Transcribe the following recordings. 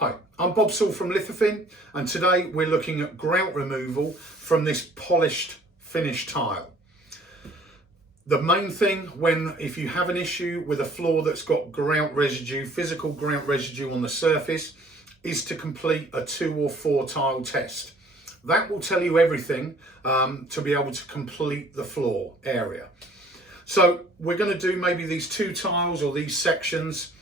Hi, I'm Bob Saul from Lithofin, and today we're looking at grout removal from this polished finish tile. The main thing if you have an issue with a floor that's got grout residue, physical grout residue on the surface, is to complete a 2 or 4 tile test. That will tell you everything to be able to complete the floor area. So we're going to do maybe these 2 tiles or these sections,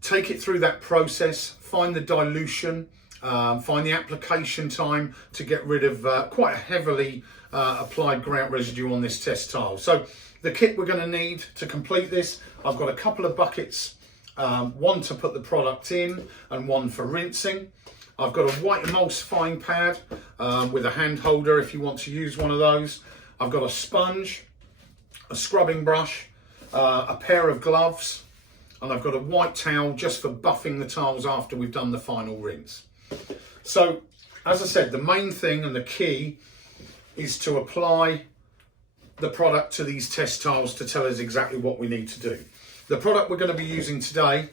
take it through that process, find the dilution, find the application time to get rid of quite a heavily applied grout residue on this test tile. So the kit we're going to need to complete this, I've got a couple of buckets, one to put the product in and one for rinsing. I've got a white emulsifying pad with a hand holder if you want to use one of those. I've got a sponge, a scrubbing brush, a pair of gloves, and I've got a white towel just for buffing the tiles after we've done the final rinse. So, as I said, the main thing and the key is to apply the product to these test tiles to tell us exactly what we need to do. The product we're going to be using today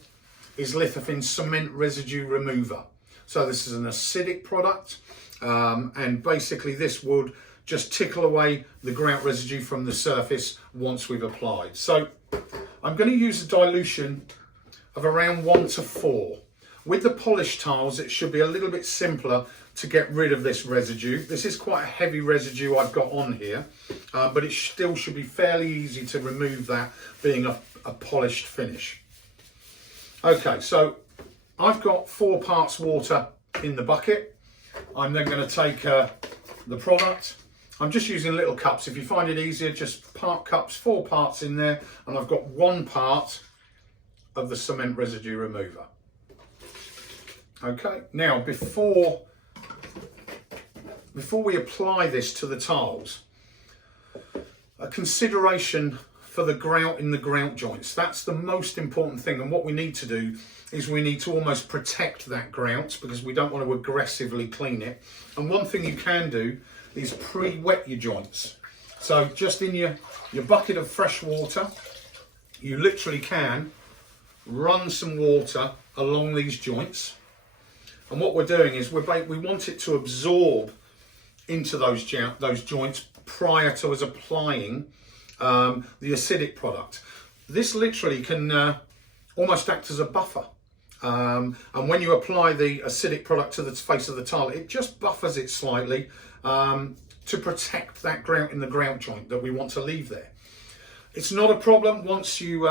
is Lithofin Cement Residue Remover. So this is an acidic product, and basically this would just tickle away the grout residue from the surface once we've applied. So I'm going to use a dilution of around 1 to 4. With the polished tiles, it should be a little bit simpler to get rid of this residue. This is quite a heavy residue I've got on here, but it still should be fairly easy to remove that, being a polished finish. Okay, so I've got 4 parts water in the bucket. I'm then going to take the product. I'm just using little cups. If you find it easier, just part cups, 4 parts in there, and I've got 1 part of the cement residue remover. Okay, now before we apply this to the tiles, a consideration for the grout in the grout joints. That's the most important thing, and what we need to do is we need to almost protect that grout because we don't want to aggressively clean it. And one thing you can do is pre-wet your joints. So just in your bucket of fresh water, you literally can run some water along these joints. And what we're doing is we want it to absorb into those joints prior to us applying the acidic product. This literally can almost act as a buffer. And when you apply the acidic product to the face of the tile, it just buffers it slightly to protect that grout in the grout joint that we want to leave there. It's not a problem once you've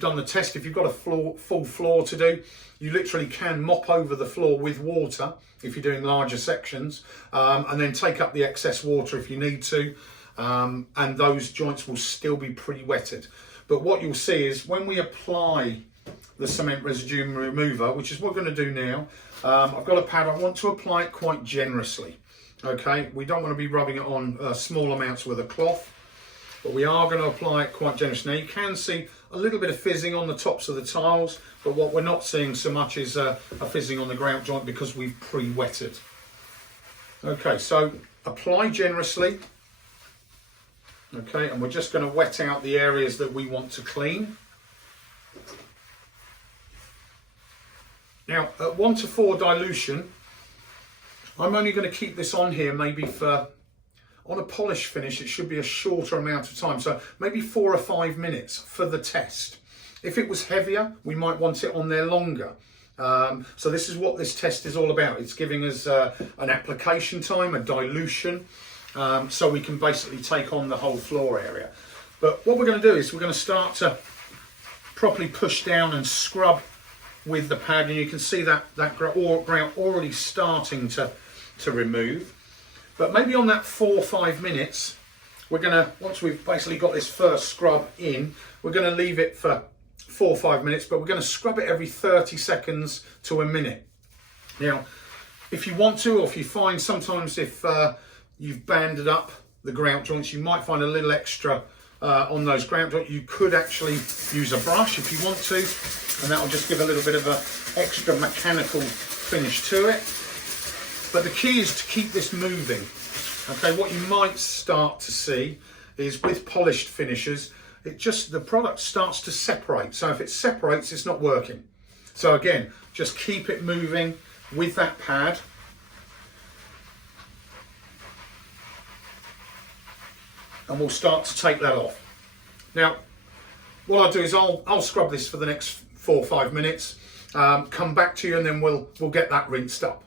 done the test. If you've got a full floor to do, you literally can mop over the floor with water if you're doing larger sections, and then take up the excess water if you need to, and those joints will still be pre-wetted. But what you'll see is when we apply the cement residue remover, which is what we're going to do now, I've got a pad. I want to apply it quite generously. Okay, we don't want to be rubbing it on small amounts with a cloth, but we are going to apply it quite generously. Now you can see a little bit of fizzing on the tops of the tiles, but what we're not seeing so much is a fizzing on the grout joint because we've pre-wetted. Okay, so apply generously. Okay, and we're just going to wet out the areas that we want to clean. Now, at 1 to 4 dilution, I'm only going to keep this on here maybe on a polish finish, it should be a shorter amount of time. So maybe 4 or 5 minutes for the test. If it was heavier, we might want it on there longer. So this is what this test is all about. It's giving us an application time, a dilution, so we can basically take on the whole floor area. But what we're going to do is we're going to start to properly push down and scrub with the pad, and you can see that grout already starting to remove. But maybe on that 4 or 5 minutes, we're going to, once we've basically got this first scrub in, we're going to leave it for 4 or 5 minutes, but we're going to scrub it every 30 seconds to a minute. Now, if you want to, or if you find sometimes if you've banded up the grout joints, you might find a little extra on those grout joints. You could actually use a brush if you want to, and that will just give a little bit of an extra mechanical finish to it. But the key is to keep this moving. Okay, what you might start to see is with polished finishes, the product starts to separate. So if it separates, it's not working. So again, just keep it moving with that pad. And we'll start to take that off. Now, what I'll do is I'll scrub this for the next 4 or 5 minutes, come back to you, and then we'll get that rinsed up.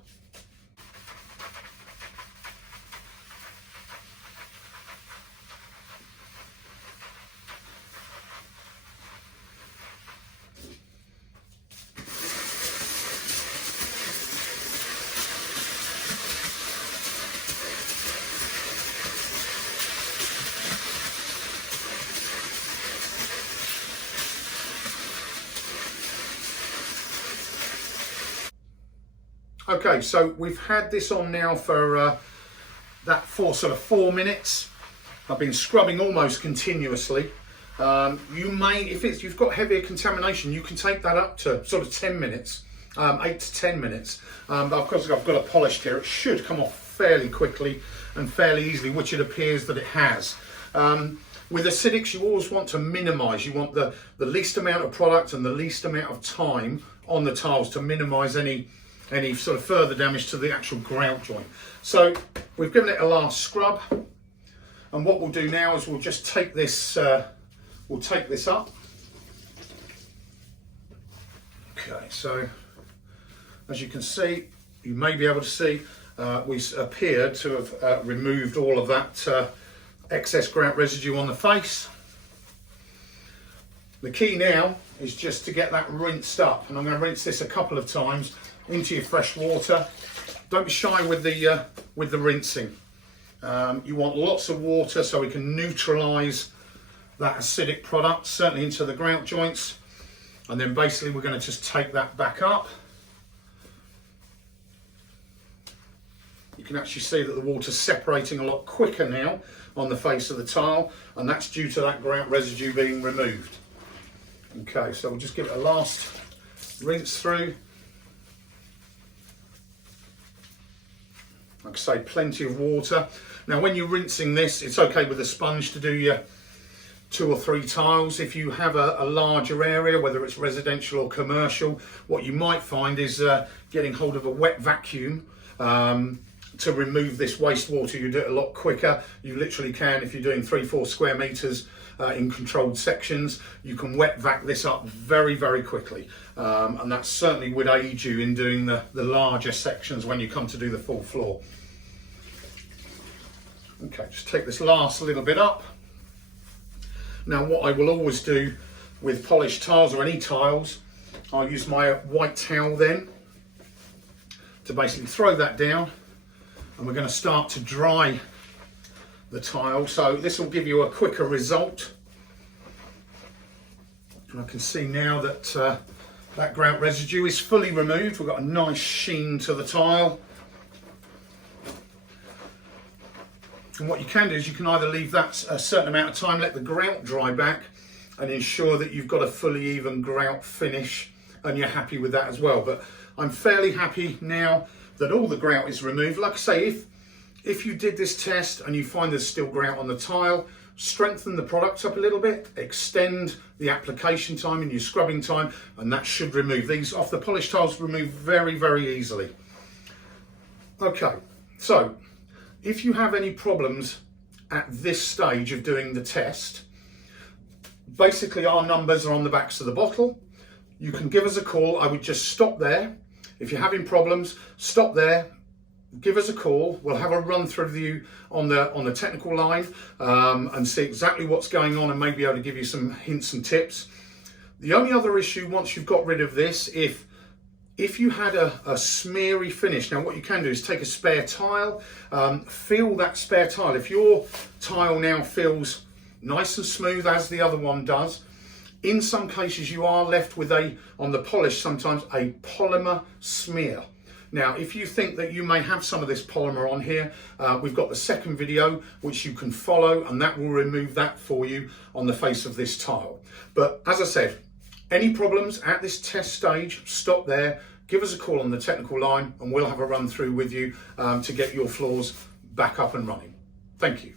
Okay, so we've had this on now for sort of 4 minutes. I've been scrubbing almost continuously. You may, if you've got heavier contamination, you can take that up to sort of 10 minutes, 8 to 10 minutes. But of course, I've got it polished here. It should come off fairly quickly and fairly easily, which it appears that it has. With acidics, you always want to minimise. You want the least amount of product and the least amount of time on the tiles to minimise any sort of further damage to the actual grout joint. So we've given it a last scrub, and what we'll do now is we'll just take this, we'll take this up. Okay, so as you can see, you may be able to see, we appear to have removed all of that excess grout residue on the face. The key now is just to get that rinsed up, and I'm going to rinse this a couple of times into your fresh water. Don't be shy with the rinsing. You want lots of water so we can neutralise that acidic product, certainly into the grout joints. And then basically we're going to just take that back up. You can actually see that the water's separating a lot quicker now on the face of the tile, and that's due to that grout residue being removed. Okay, so we'll just give it a last rinse through. Like I say, plenty of water. Now when you're rinsing this, it's okay with a sponge to do your 2 or 3 tiles. If you have a larger area, whether it's residential or commercial, what you might find is getting hold of a wet vacuum to remove this wastewater. You do it a lot quicker. You literally can, if you're doing 3-4 square meters in controlled sections, you can wet vac this up very, very quickly. And that certainly would aid you in doing the larger sections when you come to do the full floor. Okay, just take this last little bit up. Now what I will always do with polished tiles or any tiles, I'll use my white towel then to basically throw that down, and we're going to start to dry the tile. So this will give you a quicker result. And I can see now that that grout residue is fully removed. We've got a nice sheen to the tile. And what you can do is you can either leave that a certain amount of time, let the grout dry back, and ensure that you've got a fully even grout finish, and you're happy with that as well. But I'm fairly happy now that all the grout is removed. Like I say, if you did this test and you find there's still grout on the tile, strengthen the product up a little bit, extend the application time and your scrubbing time, and that should remove these off the polished tiles. Remove very, very easily. Okay, so if you have any problems at this stage of doing the test, basically our numbers are on the backs of the bottle. You can give us a call. I would just stop there. If you're having problems, stop there, give us a call. We'll have a run through with you on the technical line and see exactly what's going on, and maybe able to give you some hints and tips. The only other issue, once you've got rid of this, if you had a smeary finish, now what you can do is take a spare tile, feel that spare tile. If your tile now feels nice and smooth as the other one does, in some cases you are left with on the polish sometimes a polymer smear. Now if you think that you may have some of this polymer on here, we've got the second video which you can follow, and that will remove that for you on the face of this tile. But as I said, any problems at this test stage, stop there, give us a call on the technical line, and we'll have a run through with you to get your floors back up and running. Thank you.